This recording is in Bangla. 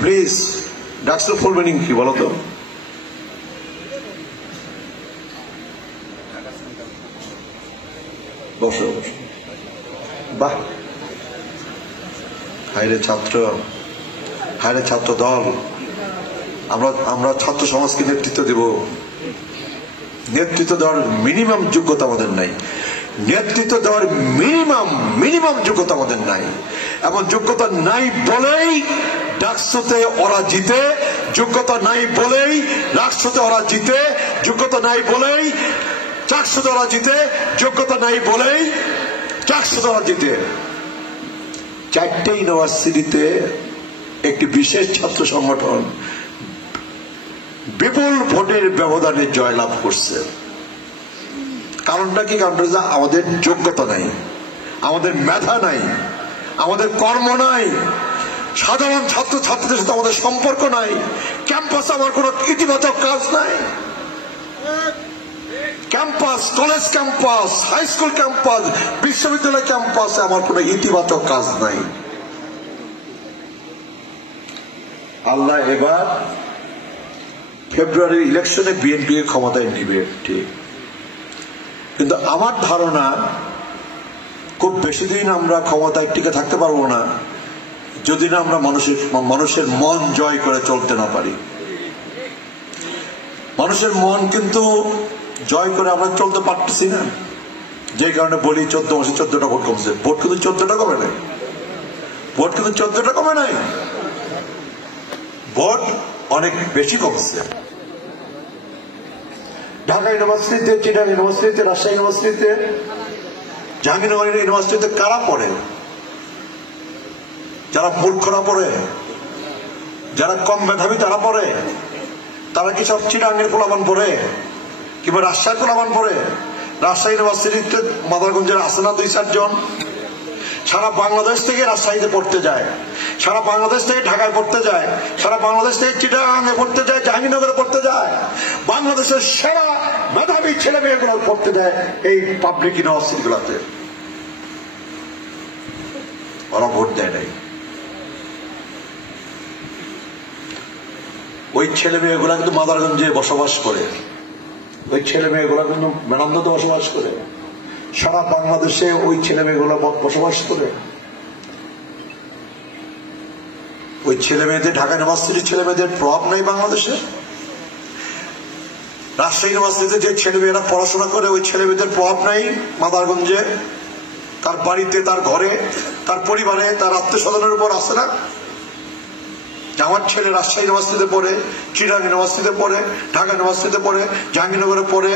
প্লিজ, ডাকসুর ফুল মিনিং কি বলো তো? বসো বসো। বাহ, হায়রে ছাত্র, হায়রে ছাত্র দল, আমরা ছাত্র সমাজকে নেতৃত্ব দেব। নেতৃত্ব দেওয়ার মিনিমাম যোগ্যতা আমাদের নাই, নেতৃত্ব দেওয়ার মিনিমাম যোগ্যতা আমাদের নাই। এবং যোগ্যতা নাই বলেই ডাকসুতে ওরা জিতে, যোগ্যতা নাই বলেই রাষ্ট্রতে ওরা জিতে, যোগ্যতা নাই বলেই চাকসুতে ওরা জিতে, যোগ্যতা নাই বলেই চাকসুতে ওরা জিতে। 4টে ইউনিভার্সিটিতে একটি বিশেষ ছাত্র সংগঠন বিপুল ভোটের ব্যবধানে জয়লাভ করছে। কারণটা কি? কারণটা আমাদের যোগ্যতা নাই, আমাদের মেধা নাই, আমাদের কর্ম নাই, সাধারণ ছাত্র ছাত্রীদের সাথে আমাদের সম্পর্ক নাই, ক্যাম্পাসে আমার কোনো ইতিবাচক কাজ নাই। Campus, college campus, high school campus, বিশ্ববিদ্যালয় ক্যাম্পাসে আমার কোনো ইতিবাচক কাজ নাই। আল্লাহ এবার ফেব্রুয়ারির ইলেকশনে বিএনপি ক্ষমতায় নিবে, ঠিক, কিন্তু আমার ধারণা খুব বেশি দিন আমরা ক্ষমতায় টিকে থাকতে পারবো না যদি না আমরা মানুষের মন জয় করে চলতে না পারি। মানুষের মন কিন্তু জয় করে আমরা চলতে পারতেছি না, যে কারণে বলি 14 মাসে 14টা ভোট কমছে। ভোট কিন্তু 14টা কমে নাই, ভোট কিন্তু 14টা কমে নাই, ভোট অনেক বেশি কমছে। ঢাকা ইউনিভার্সিটিতে, চিটাগাং ইউনিভার্সিটিতে, রাজশাহী ইউনিভার্সিটিতে, জাহাঙ্গীরনগর ইউনিভার্সিটিতে কারা পড়ে? যারা মূর্খরা পড়ে, যারা কম মেধাবী তারা পড়ে। তারা কি সব চিটাগাংয়ের পোলাপান পড়ে কিংবা রাজশাহীর পোলাপান পড়ে? রাজশাহী ইউনিভার্সিটিতে মাদারগঞ্জের আছে না 2-4 জন? সারা বাংলাদেশ থেকে রাজশাহীতে পড়তে যায়, সারা বাংলাদেশ থেকে ঢাকায় পড়তে যায়, সারা বাংলাদেশ থেকে চিটাগাংয়ে পড়তে যায়, জাহাঙ্গীরনগরে পড়তে যায়। বাংলাদেশের সেরা মেধাবী ছেলে মেয়েগুলো পড়তে যায় এই পাবলিক ইউনিভার্সিটি গুলাতে। ওরা ভোট দেয় নাই। ওই ছেলে মেয়েগুলা কিন্তু মাদারগঞ্জে বসবাস করে, ওই ছেলে মেয়েগুলা কিন্তু মেনান্দতে বসবাস করে, সারা বাংলাদেশে ওই ছেলে মেয়েগুলো বসবাস করে। ওই ছেলে মেয়েদের, ঢাকা ইউনিভার্সিটির ছেলে মেয়েদের প্রভাব নাই বাংলাদেশে? রাজশাহী ইউনিভার্সিটিতে যে ছেলে মেয়েরা পড়াশোনা করে ওই ছেলে মেয়েদের প্রভাব নাই মাদারগঞ্জে? তার বাড়িতে, তার ঘরে, তার পরিবারে, তার আত্মীয় স্বজনের উপর আসে না? আমার ছেলে রাজশাহী ইউনিভার্সিটিতে পড়ে, চিটাগাং ইউনিভার্সিটিতে পড়ে, ঢাকা ইউনিভার্সিটিতে পড়ে, জাহাঙ্গীরনগরে পড়ে,